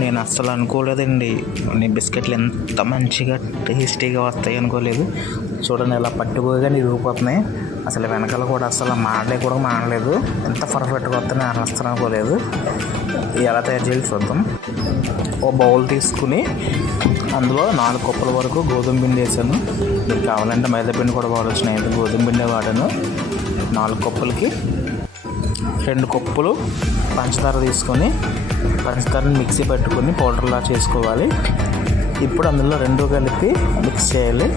నేను అస్సలు అనుకోలేదండి, నేను బిస్కెట్లు ఎంత మంచిగా టేస్టీగా వస్తాయి అనుకోలేదు. చూడండి ఎలా పట్టుకోగానే ఇరిగిపోతున్నాయి. అసలు వెనకాల కూడా అసలు మాడలేదు. ఎంత పర్ఫెక్ట్గా వస్తాయి నేను అసలు అనుకోలేదు. ఎలా తయారు చేయాలి చూద్దాం. ఓ బౌల్ తీసుకుని అందులో 4 కప్పుల వరకు గోధుమ పిండి వేసాను. మీకు కావాలంటే మైదా పిండి కూడా వాడవచ్చు. నేను గోధుమ పిండి వాడాను. 4 కప్పులకి 2 కప్పులు పంచదార తీసుకొని పంచదారని మిక్సీ పెట్టుకొని పౌడర్లా చేసుకోవాలి. ఇప్పుడు అందులో 2 కలిపి మిక్స్ చేయాలి.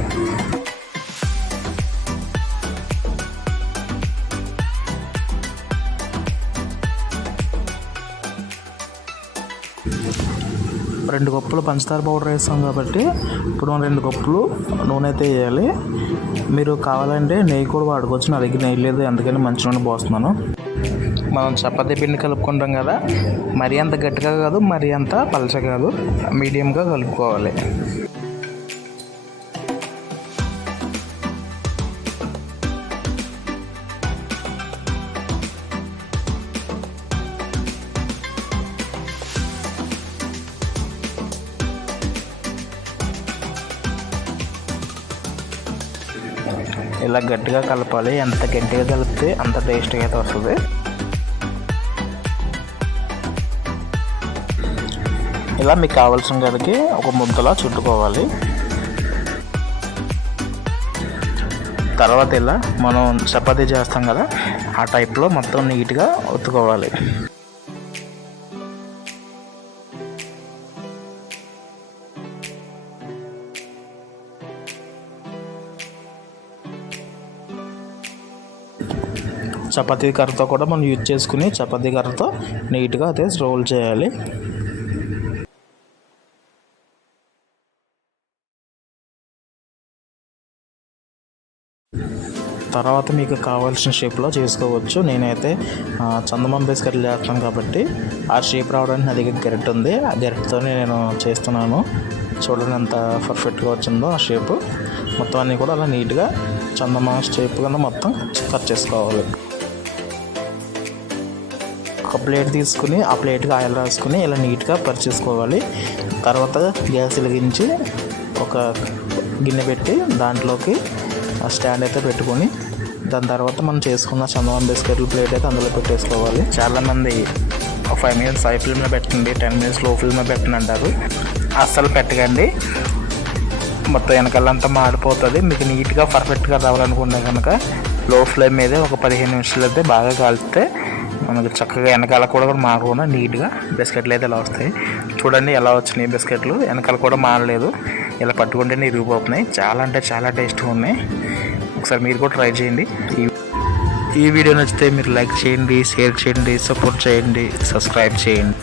రెండు కప్పులు పంచదార పౌడర్ వేస్తాం కాబట్టి ఇప్పుడు 2 కప్పులు నూనె అయితే వేయాలి. మీరు కావాలంటే నెయ్యి కూడా వాడుకోవచ్చు. నా దగ్గర నెయ్యి లేదు, అందుకని మంచి నూనె పోస్తున్నాను. మనం చపాతీ పిండి కలుపుకుంటాం కదా, మరీ అంత గట్టిగా కాదు, మరీ అంత పలచ కాదు, మీడియంగా కలుపుకోవాలి. ఇలా గట్టిగా కలపాలి. ఎంత గట్టిగా కలిపితే అంత టేస్ట్గా అయితే వస్తుంది. ఇలా మీకు కావాల్సిన కాడికి ఒక ముద్దలా చుట్టుకోవాలి. తర్వాత ఇలా మనం చపాతీ చేస్తాం కదా, ఆ టైప్లో మొత్తం నీట్గా ఒత్తుకోవాలి. చపాతీ కర్రతో కూడా మనం యూజ్ చేసుకుని చపాతీ కర్రతో నీట్గా అయితే రోల్ చేయాలి. తర్వాత మీకు కావాల్సిన షేప్లో చేసుకోవచ్చు. నేనైతే చందమామ బిస్కెట్లు చేస్తాను కాబట్టి ఆ షేప్ రావడానికి నా దగ్గర గరిటె ఉంది. ఆ గరిటెతోనే నేను చేస్తున్నాను. చూడండి ఎంత పర్ఫెక్ట్గా వచ్చిందో ఆ షేపు. మొత్తం అన్నీ కూడా అలా నీట్గా చందమామ షేప్ కింద మొత్తం కట్ చేసుకోవాలి. ఒక ప్లేట్ తీసుకుని ఆ ప్లేట్కి ఆయిల్ రాసుకుని ఇలా నీట్గా పరిచేసుకోవాలి. తర్వాత గ్యాస్ వెలిగించి ఒక గిన్నె పెట్టి దాంట్లోకి స్టాండ్ అయితే పెట్టుకొని దాని తర్వాత మనం చేసుకున్న చందమామ బిస్కెట్ల ప్లేట్ అయితే అందులో పెట్టేసుకోవాలి. చాలామంది 5 మినిట్స్ హై ఫ్లేమ్లో పెట్టండి, 10 మినిట్స్ లో ఫ్లేమ్లో పెట్టండి అంటారు. అస్సలు పెట్టకండి, మొత్తం వెనకాలంతా మాడిపోతుంది. మీకు నీట్గా పర్ఫెక్ట్గా రావాలనుకుంటే కనుక లో ఫ్లేమ్ మీదే ఒక 15 నిమిషాలు అయితే బాగా కాలిస్తే మనకు చక్కగా వెనకాల కూడా మాడకుండా నీట్గా బిస్కెట్లు అయితే ఇలా వస్తాయి. చూడండి ఎలా వచ్చినాయి బిస్కెట్లు, వెనకాల కూడా మాడలేదు. ఇలా పట్టుకుంటేనే ఇరిగిపోతున్నాయి. చాలా అంటే చాలా టేస్ట్గా ఉన్నాయి. ఒకసారి మీరు కూడా ట్రై చేయండి. ఈ వీడియో నచ్చితే మీరు లైక్ చేయండి, షేర్ చేయండి, సపోర్ట్ చేయండి, సబ్స్క్రైబ్ చేయండి.